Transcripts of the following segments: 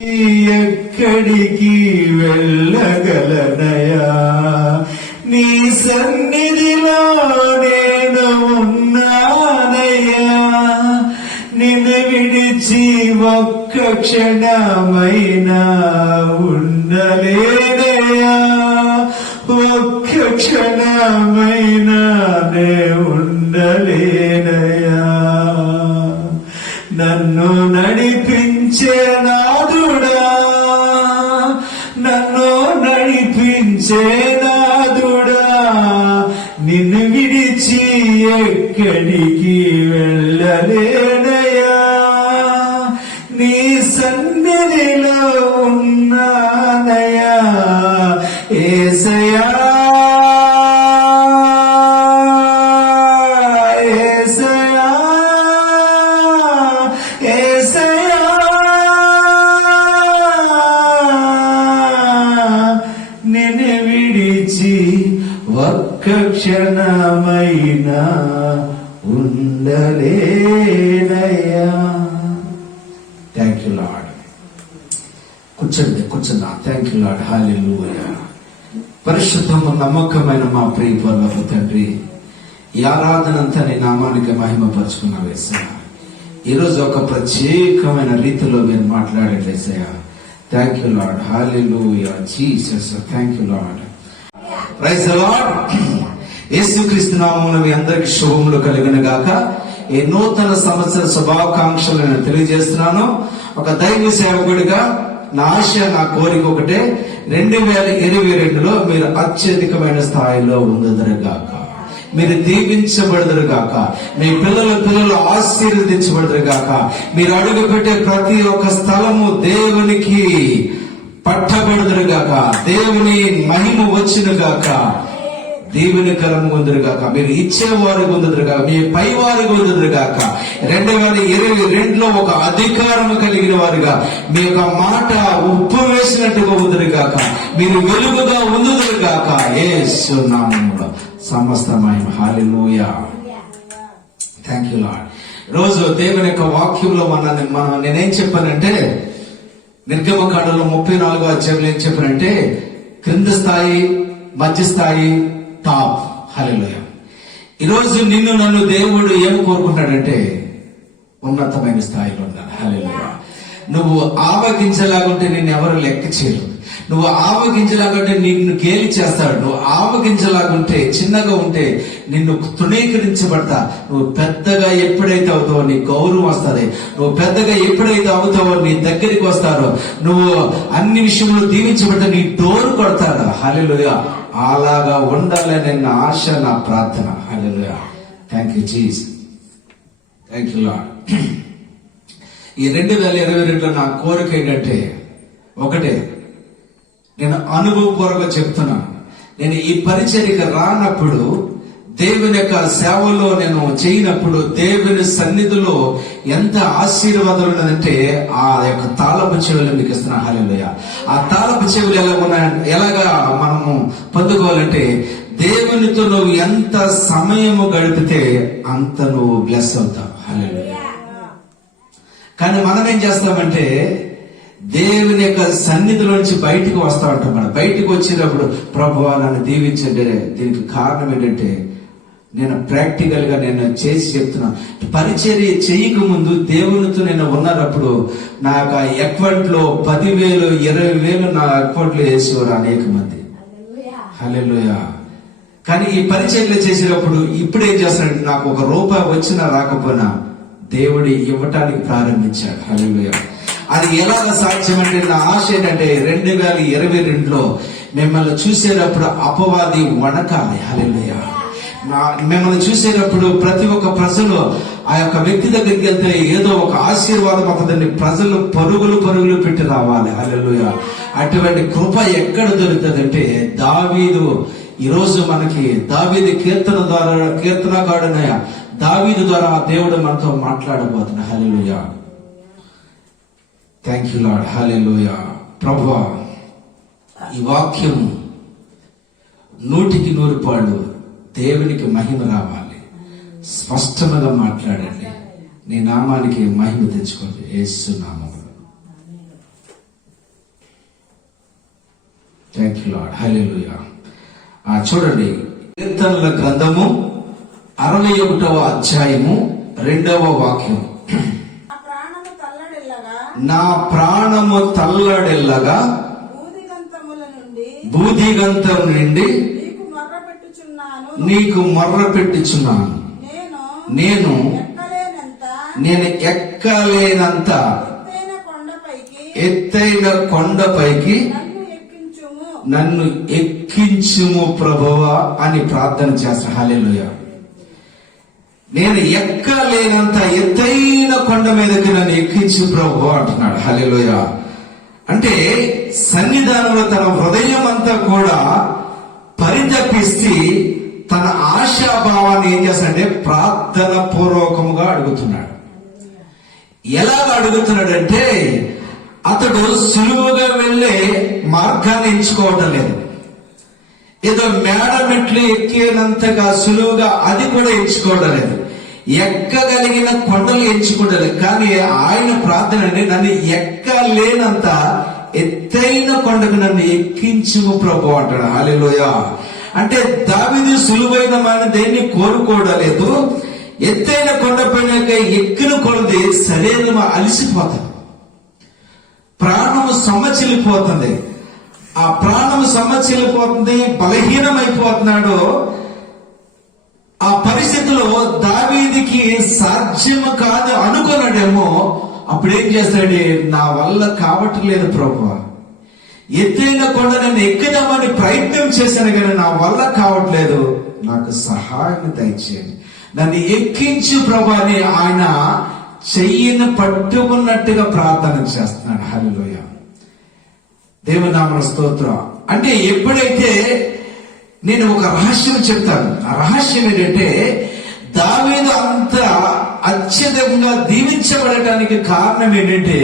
ఎక్కడికి వెళ్ళగలనయా, నీ సన్నిధిలో నేను ఉన్నానయ్యా. నిన్ను విడిచి ఒక్క క్షణమైనా ఉండలేనయ్యా, ఒక్క క్షణమైనా నే ఉండలేనయ్యా. నన్ను నడిపించే నాదుడా, నన్ను నడిపించే నాదుడా, నిన్ను విడిచి ఎక్కడికి వెళ్ళలేనయ్యా. నీ సన్నిధిలో ఉన్నానయ్యా యేసయ్యా. నిన్ను విడిచి ఒక్క క్షణమైనా ఉండలేనయ్యా. Thank you Lord. కూర్చుందా. Thank you Lord. హల్లెలూయా. పరిశుద్ధము నమ్మకమైన మా ప్రియ పరలోక తండ్రి, ఈ ఆరాధనంతా నీ నామానికి మహిమపరుచుకున్న యేసయ్యా. ఈరోజు ఒక ప్రత్యేకమైన రీతిలో మీరు మాట్లాడే యేసయ్యా. Thank you Lord. Hallelujah Jesus. Thank you Lord. Praise the Lord. యేసుక్రీస్తు నామములో మీ అందరికి శుభములు కలుగును గాక. ఈ నూతన సంవత్సర శుభాకాంక్షలు నేను తెలియజేస్తున్నాను. ఒక దైవ సేవకుడిగా నా ఆశ, నా కోరిక ఒకటే, 2022లో మీరు అత్యధికమైన స్థాయిలో ఉందరుగాక, మీరు దీవించబడదురుగాక, మీ పిల్లలు ఆశీర్వదించబడదురుగాక, మీరు అడుగు పెట్టే ప్రతి ఒక్క స్థలము దేవునికి పట్టబడదురుగాక, దేవుని మహిమ వచ్చునుగాక, దీవెనకరము పొందురుగాక, మీరు ఇచ్చేవారు పొందుదురుగాక, మీ పైవారు పొందుదురుగాక. 2022లో ఒక అధికారము కలిగిన వారుగా, మీ యొక్క మాట ఉప్పు వేసినట్టుగా ఉందురుగాక, మీరు వెలుగుగా ఉందుదురుగాక. యేసు నామములో సమస్త మహిమ. హల్లెలూయా. Thank you Lord. రోజు దేవుని యొక్క వాక్యంలో నేనేం చెప్పానంటే, నిర్గమకాండలో 34వ అధ్యాయంలో ఏం చెప్పానంటే, క్రింద స్థాయి, మధ్య స్థాయి, టాప్. హల్లెలూయా. ఈరోజు నన్ను దేవుడు ఏం కోరుకుంటాడంటే, ఉన్నతమైన స్థాయిలో ఉన్నాను. హల్లెలూయా. నువ్వు ఆవగించలాగుంటే నిన్ను ఎవరు లెక్క చేయరు. నువ్వు ఆవగించలాగుంటే నిన్ను గేలి చేస్తాడు. నువ్వు ఆవగించలాగుంటే, చిన్నగా ఉంటే నిన్ను తృణీకరించబడతా. నువ్వు పెద్దగా ఎప్పుడైతే అవుతావో నీ గౌరవం వస్తుంది. నువ్వు పెద్దగా ఎప్పుడైతే అవుతావో నీ దగ్గరికి వస్తారో, నువ్వు అన్ని విషయంలో దీవించబడతా, నీ డోర్ కొడతాడు. హల్లెలూయా. అలాగా ఉండాలని నా ఆశ, నా ప్రార్థన. Hallelujah. Thank you Jesus. Thank you Lord. ఈ 2022లో నా కోరిక ఏంటంటే ఒకటే, నేను అనుభవపూర్వకంగా చెప్తున్నాను. నేను ఈ పరిచర్యకు రానప్పుడు, దేవుని యొక్క సేవలో నేను చేయనప్పుడు, దేవుని సన్నిధిలో ఎంత ఆశీర్వాదం ఉన్నదంటే, ఆ యొక్క తాళపు చెవులు మీకు ఇస్తున్నా. హల్లెలూయా. ఆ తాళపు చెవులు ఎలాగా మనము పొందుకోవాలంటే, దేవునితో నువ్వు ఎంత సమయము గడిపితే అంత నువ్వు బ్లెస్ అవుతావు. హల్లెలూయా. కానీ మనం ఏం చేస్తామంటే, దేవుని యొక్క సన్నిధిలోంచి బయటకు వస్తా ఉంటాం. మనం బయటకు వచ్చినప్పుడు, ప్రభువా నన్ను దీవించండి. దీనికి కారణం ఏంటంటే, నేను ప్రాక్టికల్ గా నేను చేసి చెప్తున్నా. పరిచర్య చేయక ముందు దేవునితో నేను ఉన్నప్పుడు నా యొక్క అకౌంట్ లో 10,000, 20,000 నా అకౌంట్ లో వేసేవారు అనేక మంది. హల్లెలూయా. కానీ ఈ పరిచర్యలు చేసేటప్పుడు ఇప్పుడు ఏం చేస్తాడంటే, నాకు ₹1 వచ్చినా రాకపోయినా దేవుడు ఇవ్వటానికి ప్రారంభించాడు. హల్లెలూయా. అది ఎలాగ సాధ్యమంటే, నా ఆశ ఏంటంటే 2022లో మిమ్మల్ని చూసేటప్పుడు అపవాది వణకాలి. హల్లెలూయా. మిమ్మల్ని చూసేటప్పుడు ప్రతి ఒక్క ప్రజలు ఆ యొక్క వ్యక్తి దగ్గరికి వెళ్తే ఏదో ఒక ఆశీర్వాదం అవుతుందని ప్రజలు పరుగులు పెట్టి రావాలి. హల్లెలూయా. అటువంటి కృప ఎక్కడ దొరుకుతుందంటే, దావీదు ఈరోజు మనకి దావీదు కీర్తనకారుడైన దావీదు ద్వారా దేవుడు మనతో మాట్లాడబోతున్నా. Hallelujah. Thank you Lord. Hallelujah. ప్రభువా, ఈ వాక్యం 100కి 100 దేవునికి మహిమ రావాలి. స్పష్టంగా మాట్లాడండి. నీ నామానికి మహిమ తెచ్చుకోండి యేసు నామములో. Thank you Lord. హల్లెలూయా. చూడండి, కీర్తనల గ్రంథము 61వ అధ్యాయము 2వ వాక్యం. నా ప్రాణము తల్లడిల్లగా బూదిగంతం నుండి నీకు మొర్ర పెట్టుచున్నాను. నేను ఎక్కలేనంత ఎత్తైన కొండపైకి నన్ను ఎక్కించుము ప్రభువా అని ప్రార్థన చేస్తా. హల్లెలూయా. నేను ఎక్కలేనంత ఎత్తైన కొండ మీదకి నన్ను ఎక్కించు ప్రభువా అంటున్నాడు. హల్లెలూయా. అంటే సన్నిధానంలో తన హృదయం అంతా కూడా పరితపిస్తే తన ఆశాభావాన్ని ఏం చేస్తాడంటే ప్రార్థన పూర్వకముగా అడుగుతున్నాడు. ఎలాగ అడుగుతున్నాడంటే అతడు సులువుగా వెళ్లే మార్గాన్ని ఎంచుకోవటం లేదు. ఏదో మేడ మెట్లు ఎక్కినంతగా సులువుగా అది కూడా ఎంచుకోవడం లేదు. ఎక్కగలిగిన కొండలు ఎంచుకోవడం లేదు. కానీ ఆయన ప్రార్థన అంటే నన్ను ఎక్కలేనంత ఎత్తైన కొండకు నన్ను ఎక్కించుము ప్రభు అంటాడు. హల్లెలూయా. అంటే దావీదు సులువైన మన దేన్ని కోరుకోవడలేదు. ఎత్తైన కొండపైన ఎక్కిన కొలది శరీరం అలసిపోతుంది, ప్రాణము సొమ్మచిల్లిపోతుంది. ఆ ప్రాణము సొమ్మచిల్లిపోతుంది, బలహీనమైపోతున్నాడు. ఆ పరిస్థితిలో దావీదుకి సాధ్యము కాదు అనుకున్నాడేమో. అప్పుడేం చేస్తాడు, నా వల్ల కావట్లేదు ప్రభువా, ఎత్తైన కొండ నేను ఎక్కుదామని ప్రయత్నం చేశాను కానీ నా వల్ల కావట్లేదు, నాకు సహాయం దయచేయండి, నన్ను ఎక్కించు ప్రభు అని ఆయన చెయ్యిని పట్టుకున్నట్టుగా ప్రార్థన చేస్తున్నాడు. హల్లెలూయా. దేవుని నామమున స్తోత్రం. అంటే ఎప్పుడైతే నేను ఒక రహస్యం చెప్తాను, ఆ రహస్యం ఏంటంటే దావీదు అంత అత్యధికంగా దీవించబడటానికి కారణం ఏంటంటే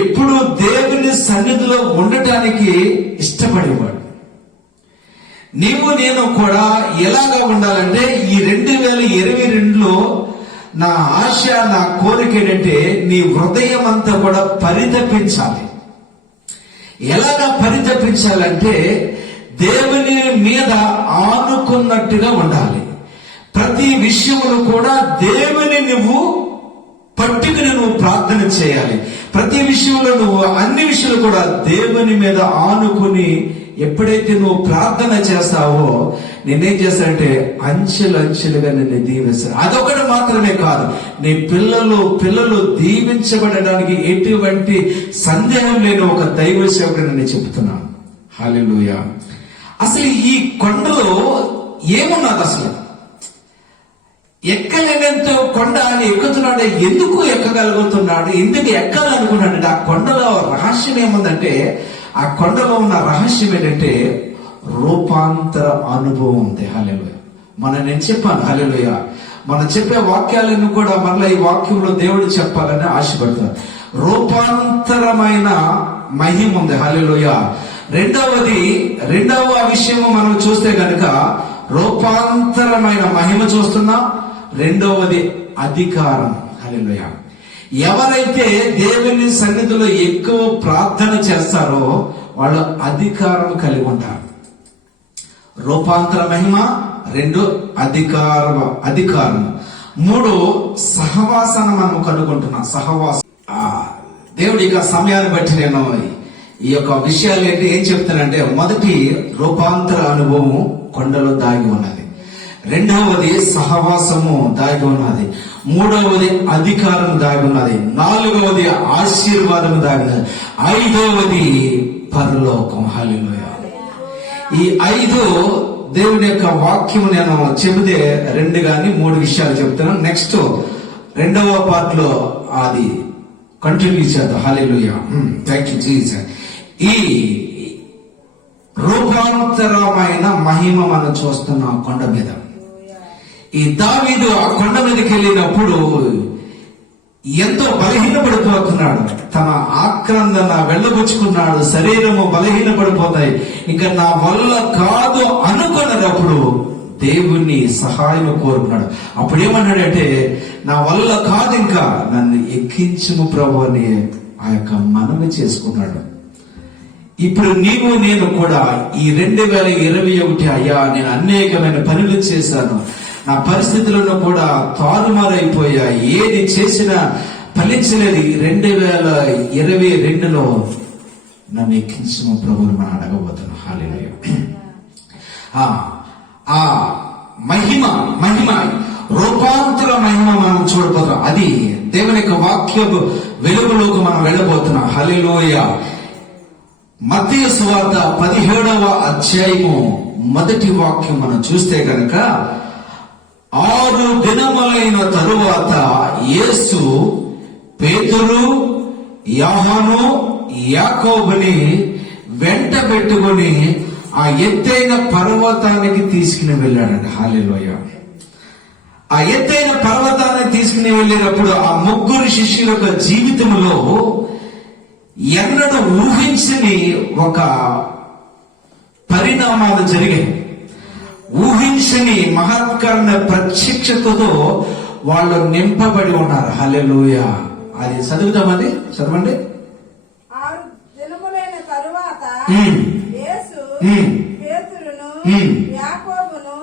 ఎప్పుడు దేవుని సన్నిధిలో ఉండటానికి ఇష్టపడేవాడు. నీవు నేను కూడా ఎలాగా ఉండాలంటే ఈ 2022లో నా ఆశ, నా కోరిక ఏంటంటే నీ హృదయం అంతా కూడా పరితపించాలి. ఎలాగా పరితపించాలంటే దేవుని మీద ఆనుకున్నట్టుగా ఉండాలి. ప్రతి విషయంలో కూడా దేవుని నువ్వు పట్టుకుని నువ్వు ప్రార్థన చేయాలి. ప్రతి విషయంలో నువ్వు అన్ని విషయాలు కూడా దేవుని మీద ఆనుకుని ఎప్పుడైతే నువ్వు ప్రార్థన చేస్తావో నేనేం చేస్తానంటే అంచెలుగా నిన్ను దీవిస్తాను. అదొకటి మాత్రమే కాదు, నీ పిల్లలు దీవించబడడానికి ఎటువంటి సందేహం లేని ఒక దైవ సేవకుడు నేను చెప్తున్నాను. హల్లెలూయా. అసలు ఈ కొండలో ఏమున్నది? అసలు ఎక్కలేనంత కొండ అని ఎక్కుతున్నాడు. ఎందుకు ఎక్కగలుగుతున్నాడు, ఎందుకు ఎక్కాలనుకున్నాడు? ఆ కొండలో రహస్యం ఏముందంటే, ఆ కొండలో ఉన్న రహస్యం ఏంటంటే రూపాంతర అనుభవం ఉంది. హల్లెలూయా. నేను చెప్పాను. హల్లెలూయా. మనం చెప్పే వాక్యాలను కూడా మరలా ఈ వాక్యంలో దేవుడు చెప్పాలని ఆశపడతారు. రూపాంతరమైన మహిమ ఉంది. హల్లెలూయా. రెండవ విషయం మనం చూస్తే గనుక రూపాంతరమైన మహిమ చూస్తున్నాం. రెండవది అధికారం. హల్లెలూయా. ఎవరైతే దేవుని సన్నిధిలో ఎక్కువ ప్రార్థన చేస్తారో వాళ్ళు అధికారం కలిగి ఉంటారు. రూపాంతర మహిమ, 2 అధికారం, 3 సహవాసాన్ని మనం కనుగొంటున్నాం. సహవాసం. దేవుడి యొక్క సమయాన్ని బట్టి నేను ఈ యొక్క విషయాలు ఏం చెప్తానంటే, మొదటి రూపాంతర అనుభవం కొండలో దాగి ఉన్నది, రెండవది సహవాసము దాగి ఉన్నది, మూడవది అధికారం దాగి ఉన్నది, నాలుగవది ఆశీర్వాదం దాగి ఉన్నది, ఐదవది పరలోకం. హల్లెలూయా. ఈ 5 దేవుని యొక్క వాక్యం నేను చెబితే 2 గాని 3 విషయాలు చెప్తున్నాను. నెక్స్ట్ 2వ పార్ట్ లో అది కంటిన్యూ చేద్దాం. హల్లెలూయా. Thank you Jesus. ఈ రూపాంతరమైన మహిమ మనం చూస్తున్నాం కొండ మీద. ఈ దావీదు ఆ కొండ మీదకి వెళ్ళినప్పుడు ఎంతో బలహీనపడిపోతున్నాడు. తన ఆక్రందన వెళ్ళబుచ్చుకున్నాడు. శరీరము బలహీనపడిపోతాయి. ఇంకా నా వల్ల కాదు అనుకున్నప్పుడు దేవుని సహాయం కోరుకున్నాడు. అప్పుడు ఏమన్నాడంటే, నా వల్ల కాదు, ఇంకా నన్ను ఎక్కించుము ప్రభు అని ఆ యొక్క మనవి చేసుకున్నాడు. ఇప్పుడు నీవు నేను కూడా ఈ 2021 అయ్యా నేను అనేకమైన పనులు చేశాను, నా పరిస్థితులను కూడా తారుమారైపోయాయి, ఏది చేసినా ఫలించలేదు. 2022లో నన్ను ఎక్కించము ప్రభువుని మనం అడగబోతున్నాం. హల్లెలూయా. ఆ మహిమ రూపాంతర మహిమ మనం చూడబోతున్నాం. అది దేవుని యొక్క వాక్య వెలుగులోకి మనం వెళ్ళబోతున్నాం. హల్లెలూయా. మత్తయి సువార్త 17వ అధ్యాయము 1వ వాక్యం మనం చూస్తే కనుక 6 దినములైన తరువాత యేసు పేతురు, యోహాను, యాకోబుని వెంట పెట్టుకుని ఆ ఎత్తైన పర్వతానికి తీసుకుని వెళ్ళాడంట. హల్లెలూయా. ఆ ఎత్తైన పర్వతాన్ని తీసుకుని వెళ్ళినప్పుడు ఆ 3 శిష్యుల యొక్క జీవితంలో ఎన్నడూ ఊహించని ఒక పరిణామాలు జరిగాయి. ఊహించని మహత్కరణ ప్రత్యక్షతతో వాళ్ళు నింపబడి ఉన్నారు. హల్లెలూయా. అది చదువుతామండి, చదవండి. 6 దినములైన తరువాత యేసు పేతురును, యాకోబును,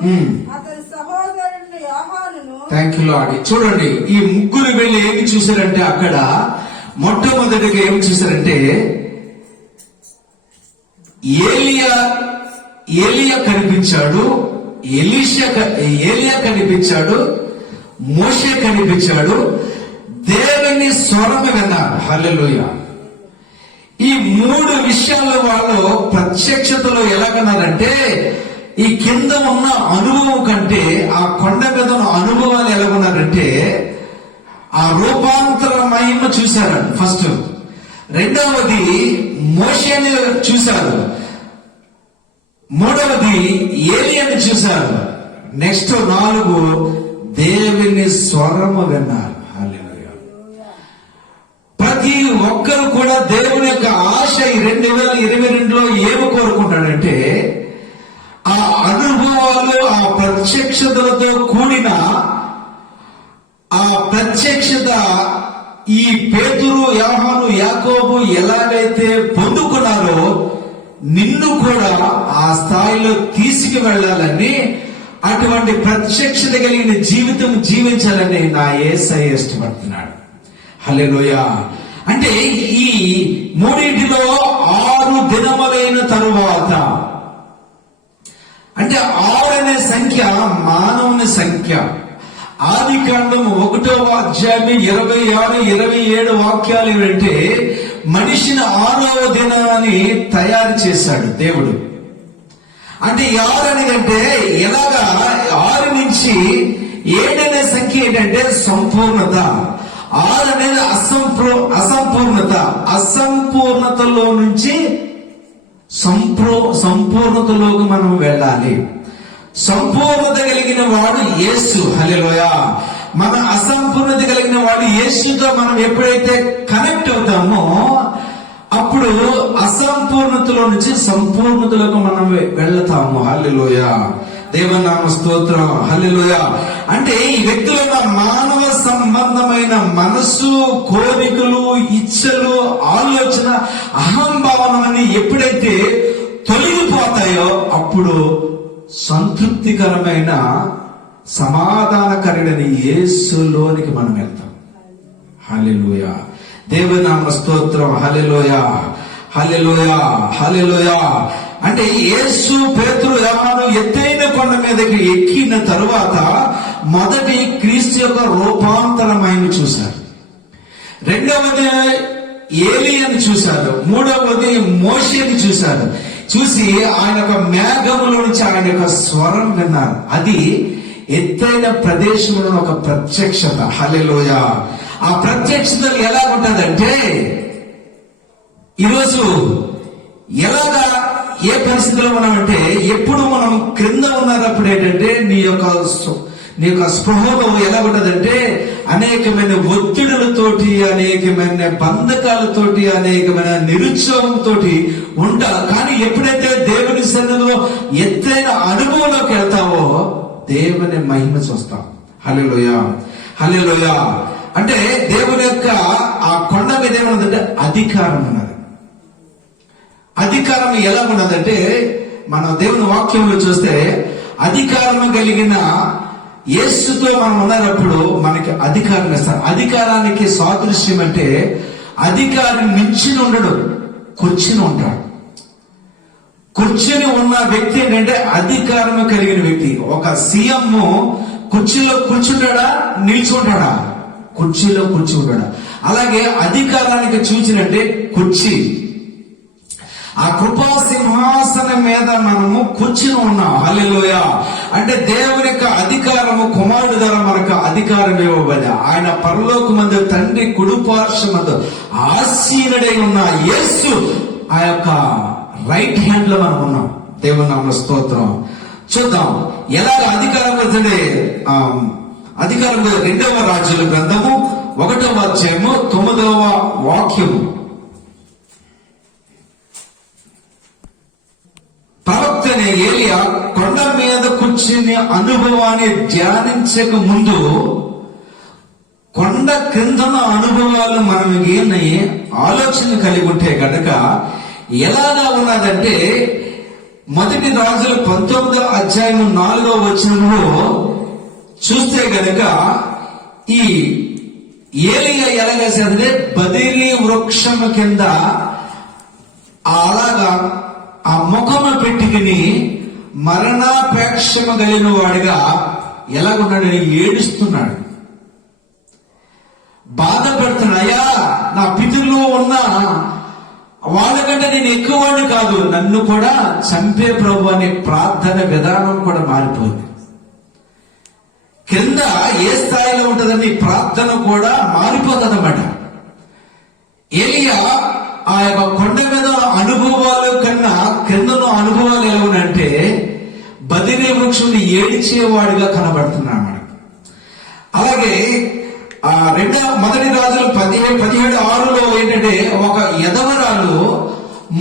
అతని సహోదరుడు యోహానును. Thank you lord. చూడండి, ఈ 3 వెళ్ళి ఏమి చూశారంటే, అక్కడ మొట్టమొదటిగా ఏమి చూశారంటే ఏలియా కనిపించాడు, ఏలియా కనిపించాడు, మోషే కనిపించాడు, దేవుని స్వరం విన్నారు. హల్లెలూయా. ఈ 3 విషయాలు వాళ్ళు ప్రత్యక్షతలో ఎలాగన్నారంటే, ఈ కింద ఉన్న అనుభవం కంటే ఆ కొండ మీద ఉన్న అనుభవాలు ఎలాగున్నారంటే, ఆ రూపాంతర మహిమ చూశారు ఫస్ట్. రెండవది మోషేని చూశారు. మూడవది ఏలియాని చూశారు. నెక్స్ట్ 4 దేవుని స్వరము విన్నారు. హల్లెలూయా. ప్రతి ఒక్కరు కూడా దేవుని యొక్క ఆశ ఈ 2022లో ఏమి కోరుకుంటాడంటే, ఆ అనుభవాలు, ఆ ప్రత్యక్షతలతో కూడిన ఆ ప్రత్యక్షత ఈ పేతురు, యోహాను, యాకోబు ఎలాగైతే పొందుకున్నారో నిన్ను కూడా ఆ స్థాయిలో తీసుకు వెళ్ళాలని, అటువంటి ప్రత్యక్షత కలిగిన జీవితం జీవించాలని నా యేసయ్య ఇష్టపడుతున్నాడు. హల్లెలూయా. అంటే ఈ 3 6 దినములైన తరువాత, అంటే 6 అనే సంఖ్య మానవుని సంఖ్య. ఆదికాండం 1వ అధ్యాయం 26, 27 వాక్యాలు ఏమంటే, మనిషిని 6వ దినాన్ని తయారు చేశాడు దేవుడు. అంటే 6 అనేదంటే ఎలాగా 6 నుంచి 7 అనే సంఖ్య ఏంటంటే సంపూర్ణత. 6 అనేది అసంపూర్ణత. అసంపూర్ణతలో నుంచి సంపూర్ణతలోకి మనం వెళ్ళాలి. సంపూర్ణత కలిగిన వాడు యేసు. హల్లెలూయా. మన అసంపూర్ణత కలిగిన వాడు యేసుతో మనం ఎప్పుడైతే కనెక్ట్ అవుతామో అప్పుడు అసంపూర్ణతలో నుంచి సంపూర్ణతలోకి మనం వెళ్తాము. హల్లెలూయా. దేవనామ స్తోత్రం. హల్లెలూయా. అంటే ఈ వ్యక్తిలో ఉన్న మానవ సంబంధమైన మనస్సు, కోరికలు, ఇచ్చలు, ఆలోచన, అహంభావనని ఎప్పుడైతే తొలగిపోతాయో అప్పుడు సంతృప్తికరమైన సమాధానకరుడైన యేసులోనికి మనం వెళ్తాం. హల్లెలూయా. దేవనామ స్తోత్రం. హల్లెలూయా. హల్లెలూయా. హల్లెలూయా. అంటే యేసు, పేతురు, యోహాను ఎత్తైన కొండ మీదకి ఎక్కిన తరువాత మొదటి క్రీస్తు యొక్క రూపాంతరమైన చూశారు. రెండవది ఏలియాని చూశారు. మూడవది మోషేని చూశారు. చూసి ఆయన యొక్క మేఘములో నుంచి ఆయన యొక్క స్వరం విన్నారు. అది ఎత్తైన ప్రదేశంలో ఒక ప్రత్యక్షత. హల్లెలూయా. ఆ ప్రత్యక్షత ఎలా ఉంటుందంటే, ఈరోజు ఎలాగా ఏ పరిస్థితిలో ఉన్నామంటే, ఎప్పుడు మనం క్రింద ఉన్నప్పుడు ఏంటంటే నీ యొక్క స్పృహలో ఎలా ఉంటదంటే అనేకమైన ఒత్తిడులతోటి, అనేకమైన బంధకాలతోటి, అనేకమైన నిరుత్సాహంతో ఉంటా. కానీ ఎప్పుడైతే దేవుని సన్నిధిలో ఎత్తైన అనుభవంలోకి వెళ్తావో దేవుని మహిమ చూస్తాం. హల్లెలూయా. హల్లెలూయా. అంటే దేవుని యొక్క ఆ కొండ మీద ఏమన్నదంటే అధికారం ఉన్నది. అధికారం ఎలా ఉన్నదంటే, మనం దేవుని వాక్యంలో చూస్తే అధికారం కలిగిన యేసుతో మనం ఉన్నప్పుడు మనకి అధికారం ఇస్తారు. అధికారానికి సాదృశ్యం అంటే అధికారి నిల్చుని ఉండడు, కూర్చుని ఉంటాడు. కూర్చుని ఉన్న వ్యక్తి ఏంటంటే అధికారం కలిగిన వ్యక్తి. ఒక సీఎం కుర్చీలో కూర్చుంటాడా, నిల్చుంటాడా? కుర్చీలో కూర్చుంటాడా? అలాగే అధికారానికి సూచనంటే కుర్చీ. ఆ కృపా సింహాసనం మీద మనము కూర్చుని ఉన్నాం. హల్లెలూయా. అంటే దేవుని యొక్క అధికారము కుమారుడు ద్వారా మనకు అధికారం ఇవ్వబడి, ఆయన పరలోకమందు తండ్రి కుడిపార్శ్వమందు ఆసీనుడై ఉన్న యేసు ఆ యొక్క రైట్ హ్యాండ్ లో మనం ఉన్నాం. దేవుని నామమున స్తోత్రం. చూద్దాం ఎలాగ అధికారం వచ్చింది. అధికారం 2వ రాజుల గ్రంథము 1వ అధ్యాయము 9వ వాక్యము. ప్రవక్తనే ఏలియా కొండ మీద కూర్చుని అనుభవాన్ని ధ్యానించక ముందు కొండ క్రిందన అనుభవాలు మనం ఏమై ఆలోచన కలిగి ఉంటే గనక ఎలాగా ఉన్నదంటే, 1 రాజుల 19వ అధ్యాయం 4వ వచనంలో చూస్తే గనక ఈ ఏలియా ఎలాగేసేదంటే బదిలీ వృక్షము కింద అలాగా ఆ ముఖము పెట్టుకుని మరణాపేక్షము కలిగిన వాడిగా ఎలాగున్నాడని ఏడుస్తున్నాడు, బాధపడుతున్నాడు. అయ్యా, నా పితరులు ఉన్న వాళ్ళకంటే నేను ఎక్కువ వాడిని కాదు, నన్ను కూడా చంపే ప్రభు అనే ప్రార్థన విధానం కూడా మారిపోయింది. కింద ఏ స్థాయిలో ఉంటుందని ప్రార్థన కూడా మారిపోతుంది అన్నమాట. ఏలియా ఆ యొక్క కొండ మీద అనుభవాలు కన్నా కిందలో అనుభవాలు ఎలా ఉన్నాయంటే బదిలీ వృక్షం ఏడిచేవాడిగా కనబడుతున్నాడు మనకి. అలాగే 1 రాజులు 17:6లో ఏంటంటే ఒక ఎదవరాలు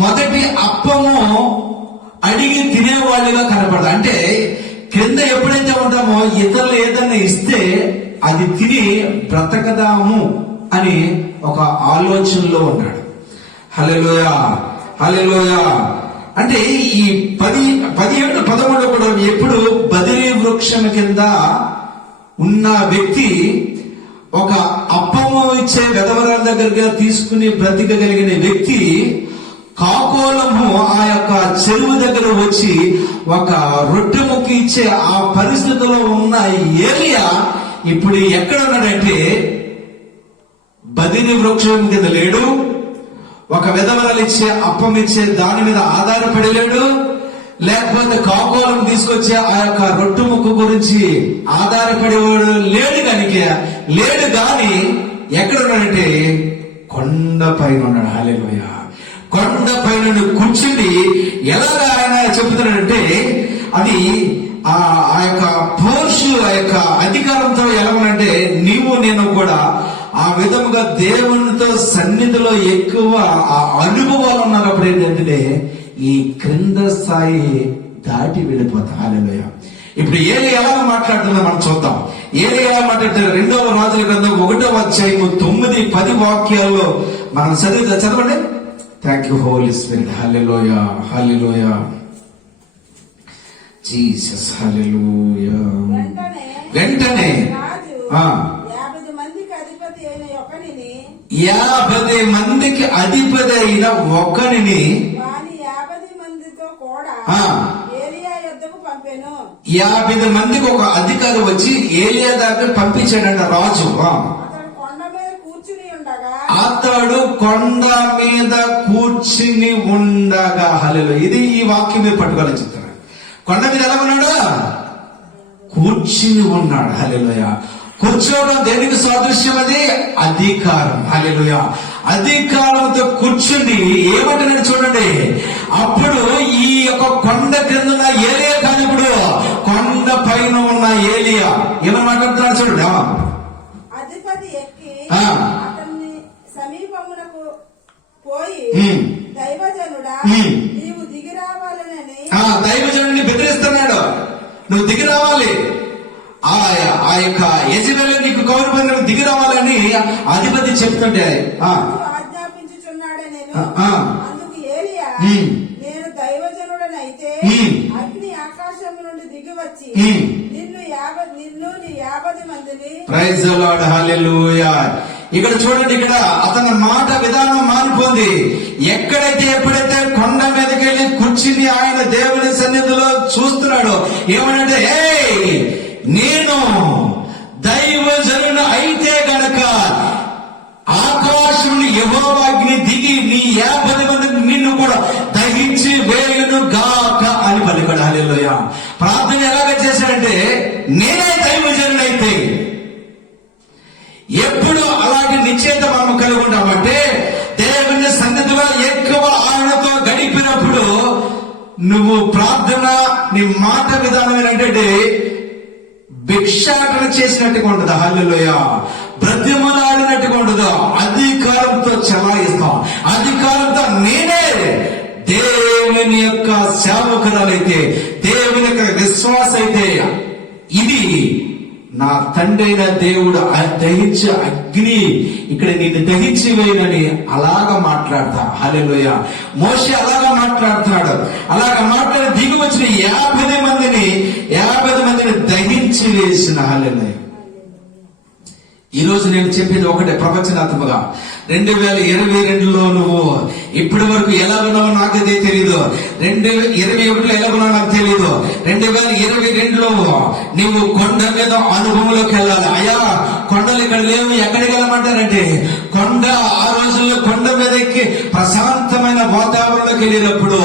మొదటి అప్పము అడిగి తినేవాళ్ళుగా కనపడదు. అంటే క్రింద ఎప్పుడైతే ఉంటామో ఇతరులు ఏదన్నా ఇస్తే అది తిని బ్రతకదాము అని ఒక ఆలోచనలో ఉన్నాడు. హల్లెలూయా, హల్లెలూయా. అంటే ఈ 17, 13 కూడా ఎప్పుడు బదిలీ వృక్షం కింద ఉన్న వ్యక్తి ఒక అప్పము ఇచ్చే వెదవరాల దగ్గరగా తీసుకుని బ్రతికగలిగిన వ్యక్తి కాకోలము ఆ యొక్క చెరువు దగ్గర వచ్చి ఒక రొట్టె ముక్క ఇచ్చే ఆ పరిస్థితిలో ఉన్న ఏలియా ఇప్పుడు ఎక్కడ ఉన్నాడంటే బదిలీ వృక్షం కింద లేడు, ఒక విధవరాలు ఇచ్చే అప్పం ఇచ్చే దాని మీద ఆధారపడి లేడు, లేకపోతే కాకోలం తీసుకొచ్చే ఆ యొక్క రొట్టె ముక్క గురించి ఆధారపడేవాడు లేడు గాని ఎక్కడ ఉన్నాడంటే కొండ పైన ఉన్నాడు. హల్లెలూయా. కొండ పైన కూర్చుని ఎలాగా ఆయన చెబుతున్నాడంటే అది ఆ యొక్క పోర్షు ఆ యొక్క అధికారంతో ఎలా ఉన్నాడంటే నీవు నేను కూడా ఆ విధముగా దేవునితో సన్నిధిలో ఎక్కువ ఆ అనుభవాలు ఉన్నప్పుడు ఏంటంటే ఈ క్రింద స్థాయి దాటి వెళ్ళిపోతా. హల్లెలూయా. ఇప్పుడు ఏలియా ఎలా మాట్లాడుతుందో మనం చూద్దాం. ఏలియా ఎలా మాట్లాడుతారు 2వ రాజుల గ్రంథం 1వ అధ్యాయము 9, 10 వాక్యాల్లో మనం చదవండి. Thank you holy spirit. Hallelujah, hallelujah, Jesus. Hallelujah. వెంటనే 50 మందికి అధిపతి అయిన ఒకనిని వాని 50 మందితో కూడా ఏలియా యొద్దకు పంపెను. 50 మందికి ఒక అధికారి వచ్చి ఏలియా దగ్గర పంపించాడంట రాజు. అతడు కొండ మీద కూర్చుని ఉండగా. హల్లెలూయా. ఇది ఈ వాక్యం మీరు పట్టుకోవాలని చెప్తారు. కొండ మీద ఎలా ఉన్నాడు? కూర్చుని ఉన్నాడు. హల్లెలూయా. కూర్చోవడం దేనికి సాదృశ్యం? అది అధికారం. హల్లెలూయా. అధికారంతో కూర్చుని ఏమంటున్నాడు చూడండి. అప్పుడు ఈ యొక్క కొండ కింద ఉన్న ఏలియా కాదు, ఇప్పుడు కొండ పైన ఉన్న ఏలియా ఎలా మాట్లాడుతున్నాడు చూడండి. అధిపతి ఎక్కి అతన్ని సమీపమునకు పోయి దైవజనుడా నీవు దిగి రావాలని దైవజనుడిని బెదిరిస్తున్నాడు. నువ్వు దిగి రావాలి, ఆ యొక్క యెజబెలు నీకు కౌరు పైన దిగి రావాలని అధిపతి చెప్తుంటే ఆజ్ఞాపించుచున్నాడే నేను. అందుకు ఏలియా నేను దైవజనుడనైతే అగ్ని ఆకాశం నుండి దిగి వచ్చి నిన్ను నీ 50 మందిని. ప్రైజ్ ది లార్డ్, హల్లెలూయా. ఇక్కడ చూడండి, ఇక్కడ అతని మాట విధానం మారిపోయింది. ఎప్పుడైతే కొండ మీదకి వెళ్ళి కూర్చుని ఆయన దేవుని సన్నిధిలో చూస్తున్నాడు, ఏమనంటే నేను దైవజనుడు అయితే గనక ఆకాశం యెహోవాగ్ని దిగి నీ 50 మందిని నిన్ను కూడా దహించి వేయును గాక అని పలికాడు. హల్లెలూయా. ప్రార్థన ఎలాగ చేశాడంటే, నేనే దైవజనుడైతే. ఎప్పుడు అలాంటి నిశ్చయిత మనం కలిగి ఉంటామంటే, దేవుని సన్నిధిలో ఎక్కువ ఆయనతో గడిపినప్పుడు నువ్వు ప్రార్థన నీ మాట విధానం ఏంటంటే భిక్షాటన చేసినట్టుగా ఉండదు. హల్లెలూయా. బ్రతిమలాడినట్టుగా ఉండదు. అధికారంతో చలాయిస్తాం. అధికారంతో నేనే దేవుని యొక్క సేవకురాలైతే, దేవుని యొక్క విశ్వాస అయితే, ఇది నా తండ్రి అయిన దేవుడు దహించే అగ్ని ఇక్కడ నిన్ను దహించి వేయనని అలాగా మాట్లాడతా. హల్లెలూయా. మోషే అలాగా మాట్లాడుతున్నాడు. అలాగా మాట్లాడి దిగి వచ్చిన 50 మందిని దహించి వేసిన. హల్లెలూయా. ఈ రోజు నేను చెప్పేది ఒకటే ప్రవచనాత్మగా. 2022లో నువ్వు ఇప్పటి వరకు ఎలా ఉన్నావో నాకైతే తెలీదు. 2021లో ఎలా ఉన్నావో నాకు తెలీదు. 2022లో నువ్వు కొండ మీద అనుభవంలోకి వెళ్ళాలి. అయ్యా, కొండలు ఇక్కడ లేవు, ఎక్కడికి వెళ్ళమంటారంటే కొండ. ఆ రోజుల్లో కొండ మీద ఎక్కి ప్రశాంతమైన వాతావరణంలోకి వెళ్ళినప్పుడు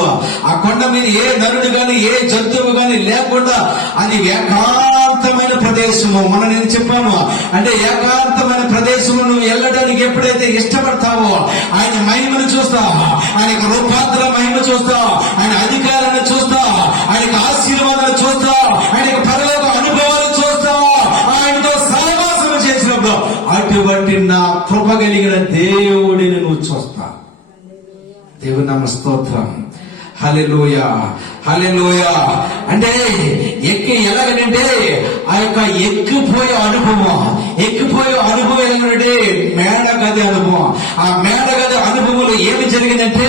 ఆ కొండ మీద ఏ నరుడు గాని ఏ జంతువు గాని లేకుండా అది ఏకాంతమైన ప్రదేశము. నేను చెప్పాను అంటే ఏకాంతమైన ప్రదేశము నువ్వు వెళ్ళడానికి ఎప్పుడైతే ఇష్టపడతావో ఆయన మహిమను చూస్తావు, ఆయన రూపాంతర మహిమ చూస్తావు, ఆయన అధికారాన్ని చూస్తావు, ఆయన ఆశీర్వాదాలు చూస్తావు, ఆయన పరలోక అనుభవాలు చూస్తావు, ఆయనతో సహవాసం చేసినప్పుడు అటువంటి నా కృప కలిగిన దేవుడిని నువ్వు చూస్తావు. దేవుని నామ స్తోత్రం. హల్లెలూయా, హల్లెలూయా. అంటే ఎలాగంటే ఆ యొక్క ఎక్కిపోయే అనుభవం ఎలాగంటే మేడగది అనుభవం. ఆ మేడగది అనుభవంలో ఏమి జరిగిందంటే,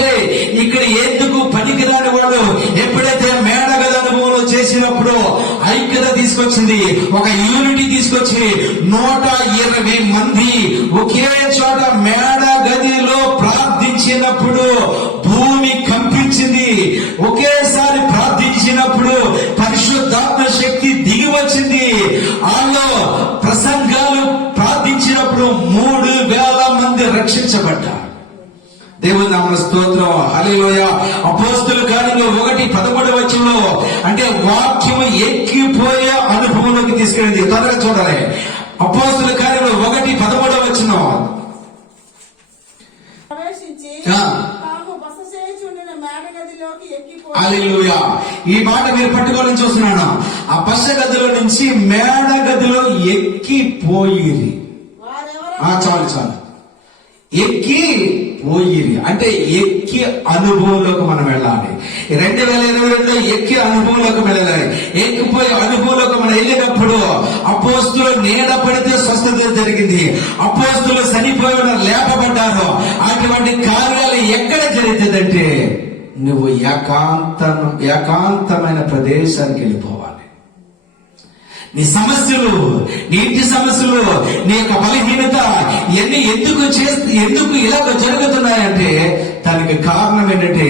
ఇక్కడ ఎందుకు పనికిరాని వాడు ఎప్పుడైతే మేడగది అనుభవంలో చేసినప్పుడు ఐక్యత తీసుకొచ్చింది, ఒక యూనిటీ తీసుకొచ్చి 120 మంది ఒకే చోట మేడగదిలో ప్రార్థించినప్పుడు భూమి కంపించింది. ఒకేసారి ప్రార్థించినప్పుడు పరిశుద్ధాత్మ శక్తి దిగి వచ్చింది. వాళ్ళు ప్రసంగాలు ప్రార్థించినప్పుడు 3000 మంది రక్షించబడ్డారు. దేవుని నామ స్తోత్రం. హల్లెలూయా. అపోస్తలుల కార్యములు 1:13 అంటే వాక్యము ఎక్కిపోయే అనుభవంలోకి తీసుకెళ్ళింది. త్వరగా చూడాలి. అపోస్తలుల కార్యములు 1:13 ప్రవేశించి హల్లెలూయా. ఈ మాట మీరు పట్టుకోవాలని చూస్తున్నాను. ఆ పశ్చ గదిలో నుంచి మేడ గదిలో ఎక్కిపోయిరి. చాలు ఎక్కిపోయిరి అంటే ఎక్కి అనుభవంలోకి మనం వెళ్ళాలి. 2022లో ఎక్కి అనుభవంలోకి వెళ్ళాలి. ఎక్కిపోయే అనుభవంలోకి మనం వెళ్ళినప్పుడు అపోస్తులు నీడ పడితే స్వస్థత జరిగింది. అపోస్తులు చనిపోయిన లేపబడ్డారు. అటువంటి కార్యాలు ఎక్కడ జరుగుతుందంటే నువ్వు ఏకాంతమైన ప్రదేశానికి వెళ్ళిపోవాలి. నీ సమస్యలు, నీ ఇంటి సమస్యలు, నీ యొక్క బలహీనత ఇవన్నీ ఎందుకు ఇలాగ జరుగుతున్నాయంటే దానికి కారణం ఏంటంటే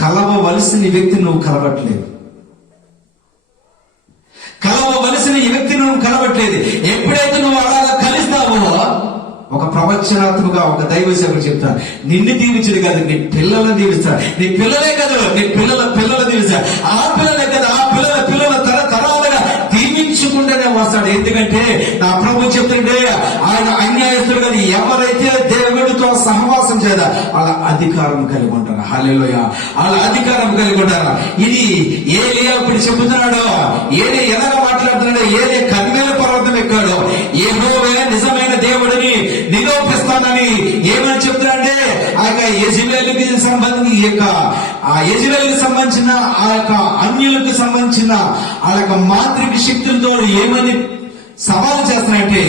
కలవవలసిన వ్యక్తి నువ్వు కలవట్లేదు. కలవవలసిన ఈ వ్యక్తి నువ్వు కలవట్లేదు. ఎప్పుడైతే నువ్వు అలా కలుస్తావో, ఒక ప్రవచనాత్మగా ఒక దైవ సేవకుడు చెప్తారు, నిన్ను దీవించడు కాదు, నీ పిల్లలను దీవిస్తారు. నీ పిల్లలే కాదు, నీ పిల్లలు దీవిస్తారు. ఆ పిల్లలే కదా, ఆ పిల్లల తరతరాలుగా దీవించుకుంటూనే వస్తాడు. ఎందుకంటే నా ప్రభు చెప్తుంటే ఆయన అన్యాయస్తుడు కాదు. ఎవరైతే దేవుడితో సహవాసం చేయదా వాళ్ళ అధికారం కలిగి ఉంటారు. హల్లెలూయా. వాళ్ళ అధికారం కలిగి ఉంటారు. ఇది ఏలియా ఇప్పుడు చెబుతున్నాడు. ఎలాగ మాట్లాడుతున్నాడు? కర్మేల పర్వతం ఎక్కాడు. యెహోవా నిజమైన దేవుడిని నిరూపిస్తానని ఏమని చెప్తున్నాడంటే ఆ యొక్క యెజబెలుకి సంబంధించిన ఆ యొక్క అన్యులకు సంబంధించిన ఆ యొక్క మాంత్రిక శక్తులతో ఏమని సవాలు చేస్తున్నాయంటే,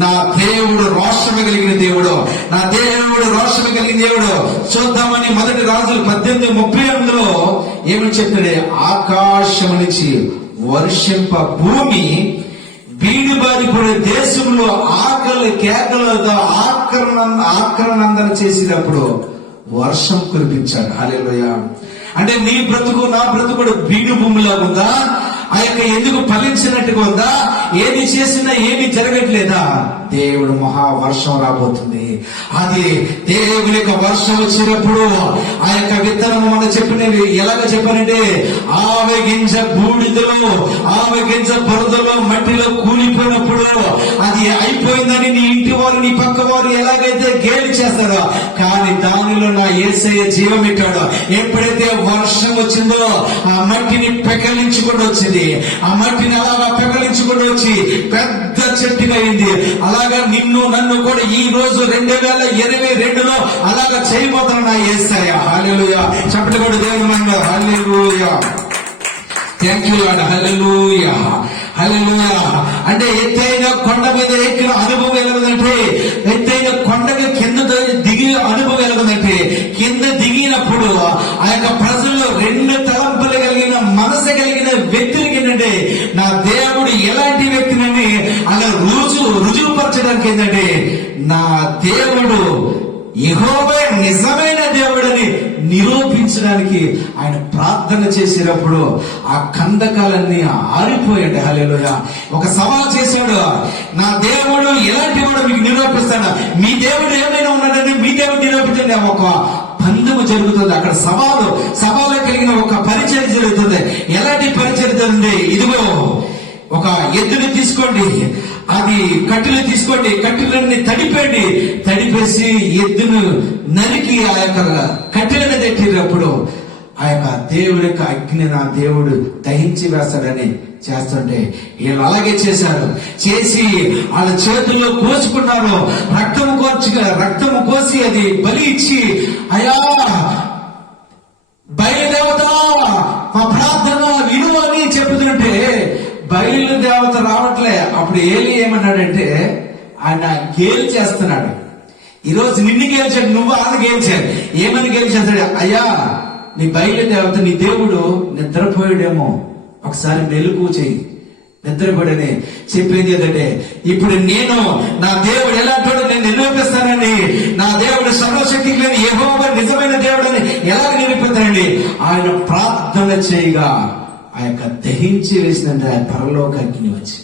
నా దేవుడు రోషము కలిగిన దేవుడు, నా దేవుడు రోషము కలిగిన దేవుడు. చూద్దామని 1 రాజులు 18:38 ఏమని చెప్తాడే, ఆకాశం నుంచి వర్షింప భూమి బీడుబారిపడే దేశంలో ఆకలి కేకలతో ఆక్రమణ చేసినప్పుడు వర్షం కురిపించాడు. హల్లెలూయా. అంటే నీ బ్రతుకు నా బ్రతుకుడు బీడు భూమిలా ఉందా? ఆ యొక్క ఎందుకు ఫలించినట్టుగా ఉందా? ఏది చేసినా ఏమి జరగట్లేదా? దేవుడు మహావర్షం రాబోతుంది. అది దేవుని యొక్క వర్షం వచ్చినప్పుడు ఆ యొక్క విత్తనము మనం చెప్పినవి ఎలాగ చెప్పానంటే, ఆమె గింజ బూడిదలో, ఆమె గింజ బురదలో మట్టిలో కూలిపోయినప్పుడు అది అయిపోయిందని నీ ఇంటి వారు నీ పక్క వారు ఎలాగైతే గేలి చేస్తారో, కానీ దానిలో నా యేసయ్య జీవం ఇట్టాడు. ఎప్పుడైతే వర్షం వచ్చిందో ఆ మట్టిని పెకలించుకుంటూ వచ్చింది, ఆ మట్టిని అలాగా పెకలించుకుంటూ వచ్చి పెద్ద చెట్టుగా అయింది. అలాగా నిన్ను నన్ను కూడా ఈ రోజు 2022లో అలాగా చేయబోతున్నా నా యేసయ్య. హల్లెలూయా. చప్పట్లు కూడా దేవుని మహిమ. Hallelujah. Thank you Lord. Hallelujah. Hallelujah. అంటే ఎత్తైన కొండ మీద ఎక్కిన అనుభవం ఎలాగంటే, ఎత్తైన కొండకి కింద దిగి అనుభవం ఎలాగంటే, కింద దిగినప్పుడు ఆ యొక్క ప్రజల్లో 2 తలంపులు కలిగిన మనసు కలిగిన వ్యక్తులకి ఏంటంటే, నా దేవుడు ఎలాంటి వ్యక్తినని అలా రుజువుపరచడానికి ఏంటంటే, నా దేవుడు యెహోవా నిజమైన దేవుడని నిరూపించడానికి ఆయన ప్రార్థన చేసినప్పుడు ఆ కందకాలన్నీ ఆరిపోయాడు. హల్లెలూయా. ఒక సవాల్ చేశాడు, నా దేవుడు ఎలాంటి వాడు మీకు నిరూపిస్తాడు, మీ దేవుడు ఏమైనా ఉన్నాడని మీ దేవుడు నిరూపించండి. ఒక పందెము జరుగుతుంది అక్కడ, సవాలు కలిగిన ఒక పరిచయం జరుగుతుంది. ఎలాంటి పరిచయం జరుగుతుంది? ఇదిగో ఒక ఎద్దుని తీసుకోండి, అది కట్టెలు తీసుకోండి, కట్టెలన్నీ తడిపేసి ఎద్దును నరికి ఆ యొక్క కట్టెలను తెట్టినప్పుడు ఆ యొక్క దేవుడి యొక్క అగ్ని నా దేవుడు దహించి వేస్తాడని చేస్తుంటే వీళ్ళు అలాగే చేశారు. చేసి వాళ్ళ చేతుల్లో కోసుకున్నారు, రక్తము కోసి అది బలి ఇచ్చి, అయ్యా బయలుదేవత మా ప్రార్థన విను అని చెబుతుంటే బయలుదేవత రావట్లే. అప్పుడు ఏలి ఏమన్నాడంటే, ఆయన గేలు చేస్తున్నాడు. ఈరోజు నిన్ను గేల్చాడు, నువ్వు ఆయన గేల్చాడు. ఏమని గేల్చేస్తాడు? అయ్యా నీ బయలుదేవత నీ దేవుడు నిద్రపోయాడేమో, ఒకసారి మెలుకు చేయి, నిద్రపోడని చెప్పేది ఏంటంటే, ఇప్పుడు నేను నా దేవుడు ఎలాంటోడో నేను నిరూపిస్తానండి. నా దేవుడు సర్వశక్తికి లేని యెహోవా నిజమైన దేవుడని ఎలా నిరూపిస్తానండి? ఆయన ప్రార్థన చేయగా ఆ యొక్క దహించి వేసినంటే ఆ పరలోక అగ్ని వచ్చి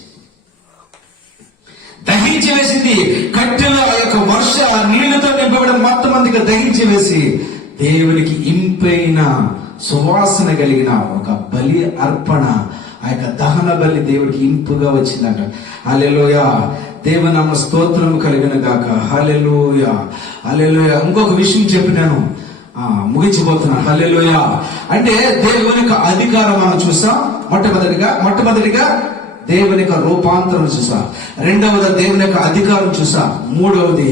దహించి వేసింది. కట్టెలో ఆ యొక్క వర్ష నీళ్లతో నింపబడిన మొత్తం మందికి దహించి వేసి దేవునికి ఇంపైన సువాసన కలిగిన ఒక బలి అర్పణ, ఆ యొక్క దహన బలి దేవుడికి ఇంపుగా వచ్చిందట. హల్లెలూయా. దేవనామ స్తోత్రం కలిగిన గాక. హల్లెలూయా. హల్లెలూయా. ఇంకొక విషయం చెప్పినాను, ముగించబోతున్నా. హల్లెలూయా. అంటే దేవుని యొక్క అధికారం మనం చూసాం. మొట్టమొదటిగా దేవుని యొక్క రూపాంతరం చూసాం. రెండవది దేవుని యొక్క అధికారం చూసాం. మూడవది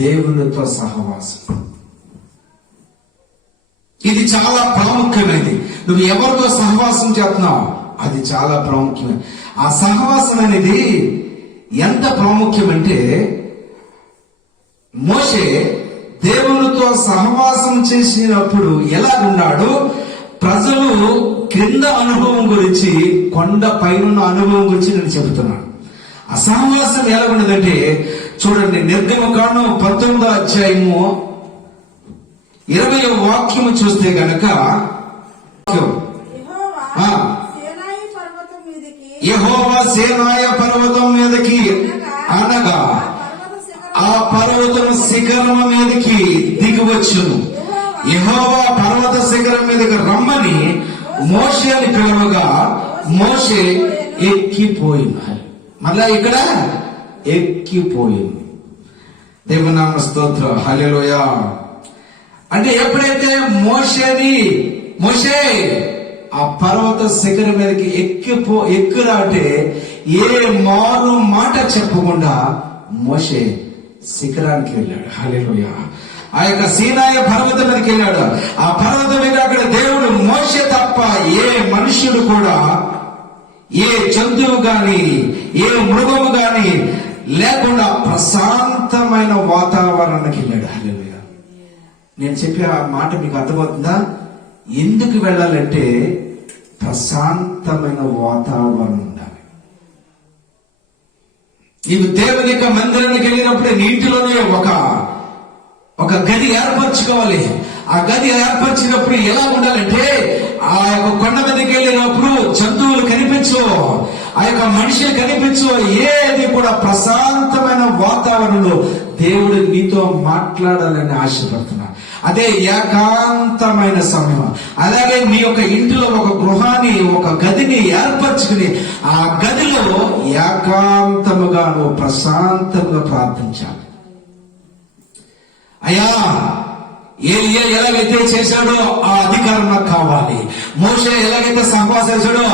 దేవునితో సహవాసం. ఇది చాలా ప్రాముఖ్యమైనది. నువ్వు ఎవరితో సహవాసం చేస్తున్నావు అది చాలా ప్రాముఖ్యమైనది. ఆ సహవాసం అనేది ఎంత ప్రాముఖ్యమంటే, మోషే దేవునితో సహవాసం చేసినప్పుడు ఎలాగున్నాడు, ప్రజలు క్రింద అనుభవం గురించి, కొండ పైన అనుభవం గురించి నేను చెబుతున్నాను. ఆ సహవాసం ఎలా ఉన్నదంటే చూడండి, నిర్గమకాండం 19వ అధ్యాయము 20వ వాక్యము చూస్తే గనక, యెహోవా సేనాయ పర్వతం మీదకి అనగా ఆ పర్వతం శిఖరం మీదకి దిగివచ్చును. యెహోవా పర్వత శిఖరం మీదకి రమ్మని మోషేని పిలవగా మోషే ఎక్కిపోయింది. మళ్ళా ఇక్కడ ఎక్కిపోయింది. దేవునామ స్తోత్రం. హల్లెలూయా. అంటే ఎప్పుడైతే మోషే ఆ పర్వత శిఖరం మీదకి ఎక్కురా అంటే ఏ మారు మాట చెప్పకుండా మోషే శిఖరానికి వెళ్ళాడు. హల్లెలూయా. ఆ యొక్క సీనాయి పర్వతం మీదకి వెళ్ళాడు. ఆ పర్వతం మీద అక్కడ దేవుడు మోషే తప్ప ఏ మనుష్యుడు కూడా, ఏ జంతువు గాని, ఏ మృగము గాని లేకుండా ప్రశాంతమైన వాతావరణానికి వెళ్ళాడు. హల్లెలూయా. నేను చెప్పే ఆ మాట మీకు అర్థమవుతుందా? ఎందుకు వెళ్ళాలంటే ప్రశాంతమైన వాతావరణం ఉండాలి. నీవు దేవుని యొక్క మందిరానికి వెళ్ళినప్పుడే నీటిలోనే ఒక గది ఏర్పరచుకోవాలి. ఆ గది ఏర్పరిచినప్పుడు ఎలా ఉండాలంటే ఆ యొక్క కొండ మీదకి వెళ్ళినప్పుడు జంతువులు కనిపించు, ఆ యొక్క మనుషులు కనిపించు, ఏది కూడా ప్రశాంతమైన వాతావరణంలో దేవుడు నీతో మాట్లాడాలని ఆశపడుతున్నా. అదే ఏకాంతమైన సమయం. అలాగే నీ యొక్క ఇంటిలో ఒక గృహాన్ని, ఒక గదిని ఏర్పరచుకుని ఆ గదిలో ఏకాంతముగా నువ్వు ప్రశాంతంగా ప్రార్థించాలి. అయ్యా, ఏలియా ఎలాగైతే చేశాడో ఆ అధికారం నాకు కావాలి. మోషే ఎలాగైతే సహవాసం చేశాడో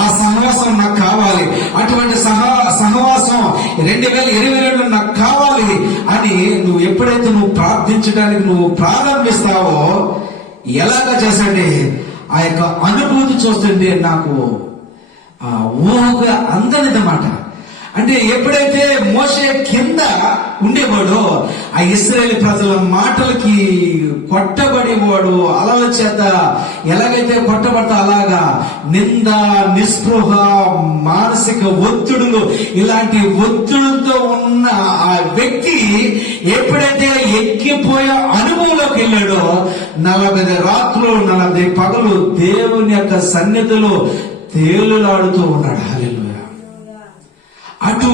ఆ సహవాసం నాకు కావాలి. అటువంటి సహవాసం 2022 నాకు కావాలి అని నువ్వు ఎప్పుడైతే నువ్వు ప్రార్థించడానికి నువ్వు ప్రారంభిస్తావో, ఎలాగ చేశాడే ఆ యొక్క అనుభూతి చూస్తుంటే నాకు ఊహగా అందనిదన్నమాట. అంటే ఎప్పుడైతే మోషే కింద ఉండేవాడో ఆ ఇశ్రాయేలు ప్రజల మాటలకి కొట్టబడేవాడు, అలల చేత ఎలాగైతే కొట్టబడతా అలాగా నింద, నిస్పృహ, మానసిక ఒత్తిడులు, ఇలాంటి ఒత్తిడితో ఉన్న ఆ వ్యక్తి ఎప్పుడైతే ఎక్కిపోయే అనుభవంలోకి వెళ్ళాడో 40 రాత్రులు 40 పగలు దేవుని యొక్క సన్నిధిలో తేలులాడుతూ ఉన్నాడు. హల్లెలూయా. అటు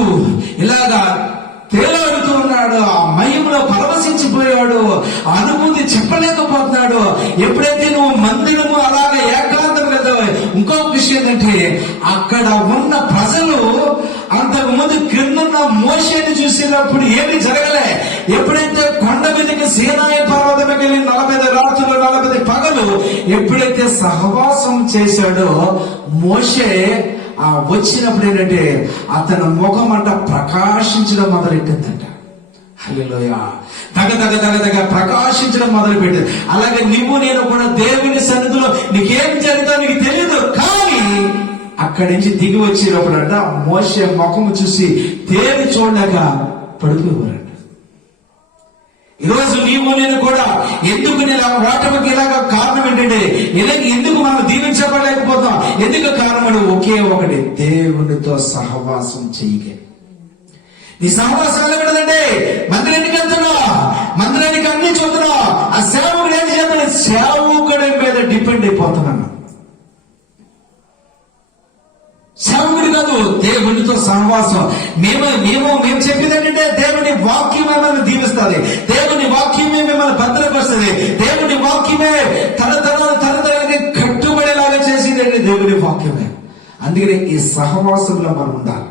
ఇలాగా తేలాడుతూ ఉన్నాడు. ఆ మహిమలో పరవశించిపోయాడు. ఆ అనుభూతి చెప్పలేకపోతున్నాడు. ఎప్పుడైతే నువ్వు మందిరము అలాగే ఏకాంతం వెళ్తావు. ఇంకొక విషయం ఏంటంటే అక్కడ ఉన్న ప్రజలు అంతకు ముందు కిందన్న మోషేని చూసినప్పుడు ఏమీ జరగలే. ఎప్పుడైతే కొండ మీదకి సీనాయి పర్వతం వెళ్ళి 40 రాత్రులు 40 పగలు ఎప్పుడైతే సహవాసం చేశాడో మోషే వచ్చినప్పుడు ఏంటంటే అతని ముఖం అంట ప్రకాశించడం మొదలెట్టిందంట. హల్లెలూయా. తగ ప్రకాశించడం మొదలుపెట్టింది. అలాగే నువ్వు నేను కూడా దేవుని సన్నిధిలో నీకేం జరుగుతుందో నీకు తెలియదు, కానీ అక్కడి నుంచి దిగి వచ్చినప్పుడు అంట మోషే ముఖము చూసి తేరి చూడలేక పడిపోయేవారంట. ఈరోజు నీవు నేను కూడా ఎందుకు నేను ఓటమికి ఇలాగ కారణం ఏంటంటే ఎందుకు మనం దీవించబడలేకపోతాం? ఎందుకు కారణం? ఒకే ఒకటి, దేవునితో సహవాసం చేయగే. నీ సహవాసం వెళ్ళకూడదండి. మందిరానికి వెళ్తున్నా, మందిరానికి అన్ని చూస్తున్నా, ఆ సేవకుడు ఏం చేయాలి? సేవకుడి మీద డిపెండ్ అయిపోతున్నాను. సేవకుడు కాదు, దేవునితో సహవాసం. మేము చెప్పేది ఏంటంటే దేవుని వాక్యమే మిమ్మల్ని దీవిస్తుంది. దేవుని వాక్యమే మిమ్మల్ని భద్రపరుస్తుంది. దేవుని వాక్యమే తరతరానికి కట్టుబడేలాగా చేసేదండి దేవుని వాక్యమే. అందుకనే ఈ సహవాసంలో మనం ఉండాలి.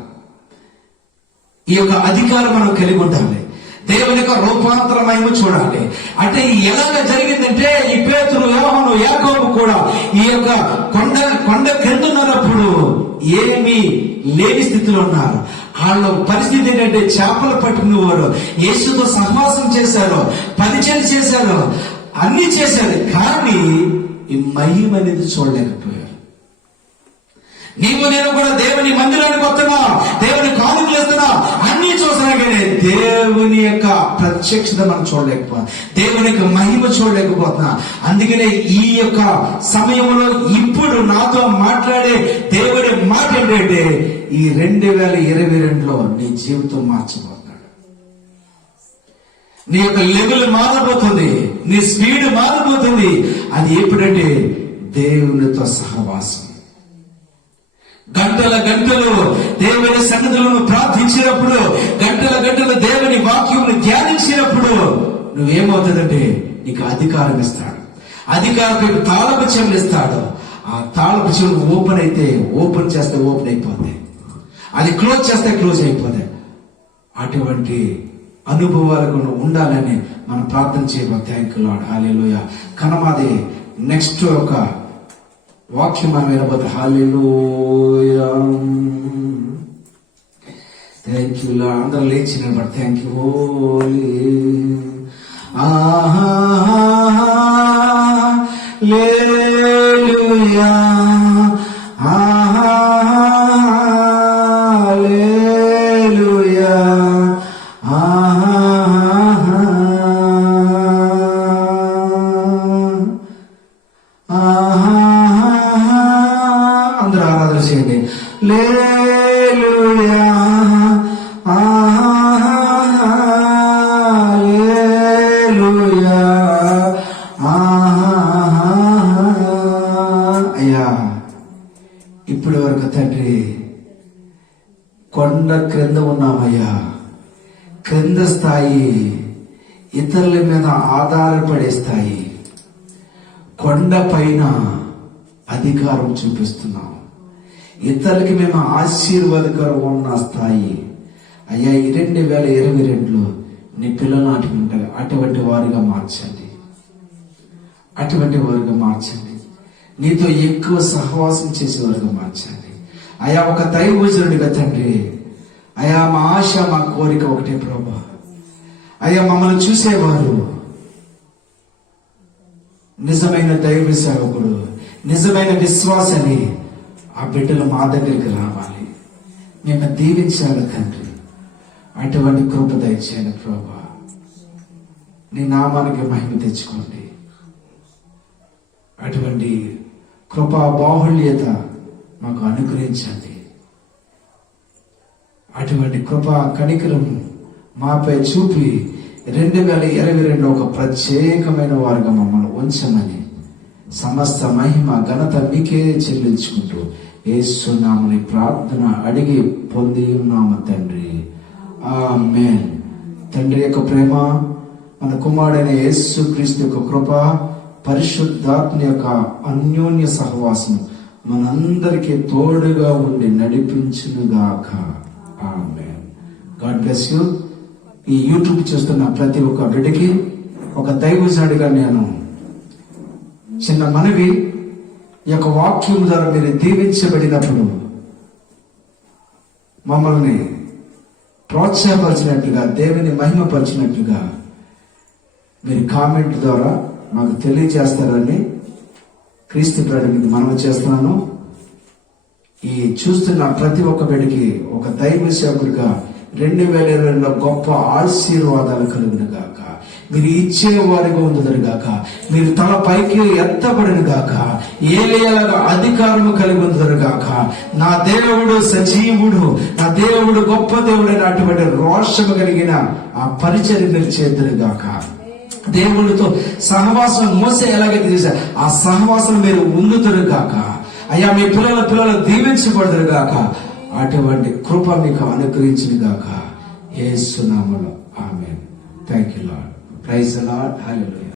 ఈ యొక్క అధికారం మనం కలిగి ఉండాలి. దేవుని యొక్క రూపాంతర మహిమ చూడాలి. అంటే ఎలాగ జరిగిందంటే ఈ పేతురు, యోహాను, యాకోబు కూడా ఈ యొక్క కొండ కింద ఉన్నప్పుడు ఏమీ లేని స్థితిలో ఉన్నారు. వాళ్ళ పరిస్థితి ఏంటంటే చేపలు పట్టుకునేవారు, యేసుతో సహవాసం చేశారు, పరిచయం చేశారు, అన్ని చేశారు, కానీ ఈ మహిమ అనేది చూడలేకపోయారు. నీవు నేను కూడా దేవుని మందిరానికి వస్తున్నా, దేవుని కానుకలు ఇస్తున్నా, అన్ని చూసినా కానీ దేవుని యొక్క ప్రత్యక్షత మనం చూడలేకపోతున్నా, దేవుని యొక్క మహిమ చూడలేకపోతున్నా. అందుకనే ఈ యొక్క సమయంలో ఇప్పుడు నాతో మాట్లాడే దేవుడి మాట ఏంటంటే ఈ 2022లో నీ జీవితం మార్చబోతున్నాడు. నీ యొక్క లెవెల్ మారబోతుంది, నీ స్పీడ్ మారిపోతుంది. అది ఎప్పుడంటే దేవునితో సహవాసం. గంటల గంటలు దేవుని సన్నిధులను ప్రార్థించినప్పుడు, గంటల దేవుని వాక్యమును ధ్యానించినప్పుడు నువ్వేమవుతుందంటే నీకు అధికారం ఇస్తాడు. అధికారం తాళపు చెవులు ఇస్తాడు. ఆ తాళపు చెవులు ఓపెన్ చేస్తే ఓపెన్ అయిపోతాయి, అది క్లోజ్ చేస్తే క్లోజ్ అయిపోతాయి. అటువంటి అనుభవాలకు ఉండాలని మనం ప్రార్థన చేయబోతే థ్యాంక్ యూ లార్డ్. హల్లెలూయా. కనమాది నెక్స్ట్ ఒక వాక్యం మనం వినబోతే హల్లెలూయా. Thank you Lord. అందరూ లేచి నిలబడి thank you holy. Hallelujah. Hallelujah. అందరూ ఆరాధన చేయండి. హల్లెలూయా హల్లెలూయా. అయ్యా ఇప్పటి వరకు తండ్రి కొండ క్రింద ఉన్నామయ్యా. క్రింద స్థాయి ఇతరుల మీద ఆధారపడే స్థాయి, కొండ పైన అధికారం చూపిస్తున్నాం. ఇతరులకి మేము ఆశీర్వాదకరం ఉన్న స్థాయి అయ్యా ఈ 2022లో నీ పిల్లలు అటువంటి వారిగా మార్చండి. అటువంటి వారిగా మార్చండి. నీతో ఎక్కువ సహవాసం చేసేవారుగా మార్చండి. అయా ఒక దైవజనుడిగా తండ్రి, అయా మా ఆశ మా కోరిక ఒకటే ప్రభా. అయ్యా మమ్మల్ని చూసేవారు నిజమైన దైవ సేవకుడు, నిజమైన విశ్వాసని ఆ బిడ్డలు మా దగ్గరికి రావాలి. మేము దీవించాలి తండ్రి. అటువంటి కృప దయచేయండి ప్రభా. నీ నామానికి మహిమ తెచ్చుకోండి. అటువంటి కృపా బాహుళ్యత మాకు అనుగ్రహించండి. అటువంటి కృపా కనికరం మాపై చూపి 2022 ఒక ప్రత్యేకమైన వారుగా మమ్మల్ని ఉంచమని సమస్త మహిమ ఘనత మీకే చెల్లించుకుంటూ యేసు నామమున ప్రార్థన అడిగి పొంది ఉన్నాము తండ్రి. ఆమేన్. తండ్రి యొక్క ప్రేమ, మన కుమారుడైన యేసు క్రీస్తు యొక్క కృప, పరిశుద్ధాత్మ యొక్క అన్యోన్య సహవాసం మనందరికీ తోడుగా ఉండి నడిపించునుగాక. ఆమేన్. God bless you. ఈ యూట్యూబ్ చూస్తున్న ప్రతి ఒక్క బిడ్డకి ఒక దైవజనుడిగా నేను చిన్న మనవి, ఈ యొక్క వాక్యం ద్వారా మీరు దీవించబడినప్పుడు మమ్మల్ని ప్రోత్సాహపరిచినట్లుగా, దేవుని మహిమపరిచినట్లుగా మీరు కామెంట్ ద్వారా మాకు తెలియజేస్తారని క్రీస్తు ప్రేమ మీకు మనవి చేస్తున్నాను. ఈ చూస్తున్న ప్రతి ఒక్క బిడ్డకి ఒక దైవ సేవకుడిగా 2022లో గొప్ప ఆశీర్వాదాలు కలుగును గాక. మీరు ఇచ్చేవారిగా ఉందరు గాక. మీరు తల పైకి ఎత్తబడిన గాక. ఏలియాగా అధికారము కలిగి ఉందరు గాక. నా దేవుడు సజీవుడు, నా దేవుడు గొప్ప దేవుడైన అటువంటి రోషము కలిగిన ఆ పరిచయం మీరు చేద్దరు గాక. దేవుడితో సహవాసం మోసే ఎలాగైతే చేశారు ఆ సహవాసం మీరు ఉందుతురు గాక. అయ్యా మీ పిల్లలు దీవించబడదురు గాక. అటువంటి కృప మీకు అనుగ్రహించిన గాక. యేసు నామములో amen. Thank you Lord. Praise the Lord. Hallelujah.